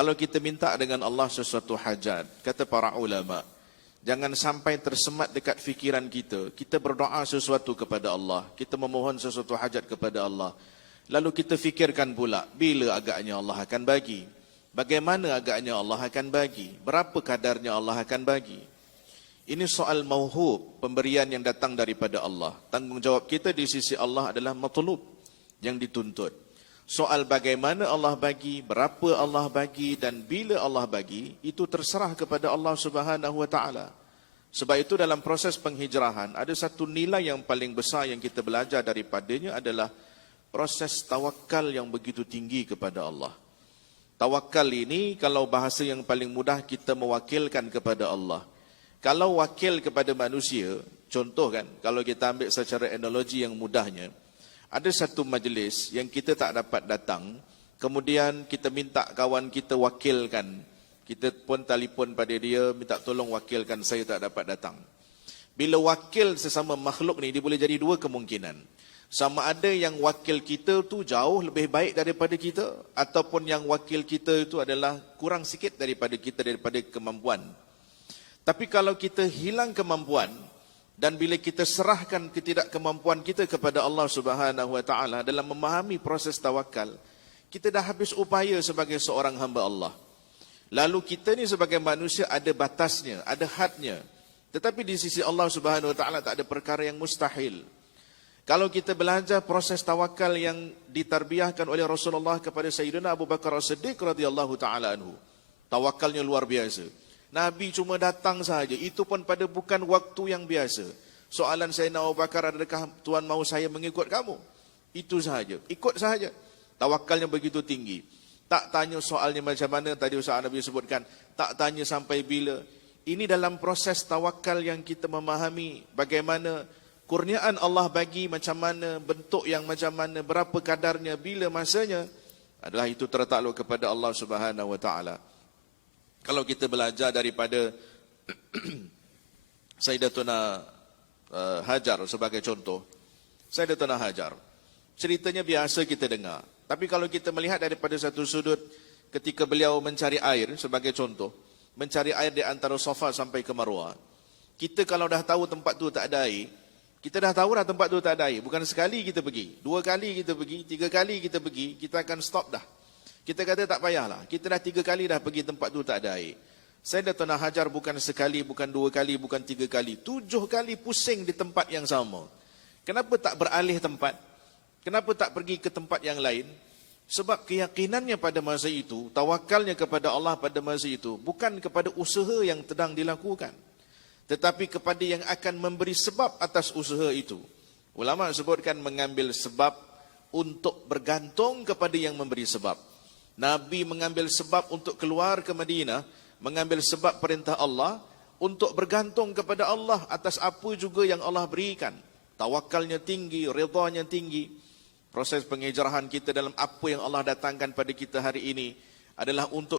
Kalau kita minta dengan Allah sesuatu hajat, kata para ulama, jangan sampai tersemat dekat fikiran kita. Kita berdoa sesuatu kepada Allah, kita memohon sesuatu hajat kepada Allah. Lalu kita fikirkan pula, bila agaknya Allah akan bagi? Bagaimana agaknya Allah akan bagi? Berapa kadarnya Allah akan bagi? Ini soal mauhub, pemberian yang datang daripada Allah. Tanggungjawab kita di sisi Allah adalah matlub, yang dituntut. Soal bagaimana Allah bagi, berapa Allah bagi dan bila Allah bagi, itu terserah kepada Allah Subhanahu wa taala. Sebab itu dalam proses penghijrahan ada satu nilai yang paling besar yang kita belajar daripadanya adalah proses tawakal yang begitu tinggi kepada Allah. Tawakal ini kalau bahasa yang paling mudah, kita mewakilkan kepada Allah. Kalau wakil kepada manusia, contoh kan, kalau kita ambil secara analogi yang mudahnya, ada satu majlis yang kita tak dapat datang, kemudian kita minta kawan kita wakilkan. Kita pun telefon pada dia, minta tolong wakilkan, saya tak dapat datang. Bila wakil sesama makhluk ni, dia boleh jadi dua kemungkinan. Sama ada yang wakil kita tu jauh lebih baik daripada kita, ataupun yang wakil kita itu adalah kurang sikit daripada kita, daripada kemampuan. Tapi kalau kita hilang kemampuan, dan bila kita serahkan ketidakkemampuan kita kepada Allah Subhanahu wa taala dalam memahami proses tawakal, kita dah habis upaya sebagai seorang hamba Allah. Lalu kita ni sebagai manusia ada batasnya, ada hadnya. Tetapi di sisi Allah Subhanahu wa taala tak ada perkara yang mustahil. Kalau kita belajar proses tawakal yang ditarbiahkan oleh Rasulullah kepada Sayyidina Abu Bakar As-Siddiq radhiyallahu taala anhu, tawakalnya luar biasa. Nabi cuma datang sahaja, itu pun pada bukan waktu yang biasa. Soalan Sayyidina Abu Bakar, adakah Tuhan mahu saya mengikut kamu? Itu sahaja, ikut sahaja. Tawakalnya begitu tinggi. Tak tanya soalnya macam mana, tadi Ustaz Nabi sebutkan, tak tanya sampai bila. Ini dalam proses tawakal yang kita memahami bagaimana kurniaan Allah bagi, macam mana, bentuk yang macam mana, berapa kadarnya, bila masanya, adalah itu tertakluk kepada Allah Subhanahu wa taala. Kalau kita belajar daripada Sayyidatuna Hajar sebagai contoh, Sayyidatuna Hajar, ceritanya biasa kita dengar. Tapi kalau kita melihat daripada satu sudut, ketika beliau mencari air sebagai contoh, mencari air di antara Safa sampai ke Marwah, kita kalau dah tahu tempat tu tak ada air, kita dah tahu dah tempat tu tak ada air. Bukan sekali kita pergi, dua kali kita pergi, tiga kali kita pergi, kita akan stop dah. Kita kata tak payahlah, kita dah tiga kali dah pergi tempat tu tak ada air. Sayyidatuna Hajar bukan sekali, bukan dua kali, bukan tiga kali, 7 kali pusing di tempat yang sama. Kenapa tak beralih tempat? Kenapa tak pergi ke tempat yang lain? Sebab keyakinannya pada masa itu, tawakalnya kepada Allah pada masa itu, bukan kepada usaha yang sedang dilakukan, tetapi kepada yang akan memberi sebab atas usaha itu. Ulama sebutkan mengambil sebab untuk bergantung kepada yang memberi sebab. Nabi mengambil sebab untuk keluar ke Madinah, mengambil sebab perintah Allah untuk bergantung kepada Allah atas apa juga yang Allah berikan. Tawakalnya tinggi, redanya tinggi. Proses penghijrahan kita dalam apa yang Allah datangkan pada kita hari ini adalah untuk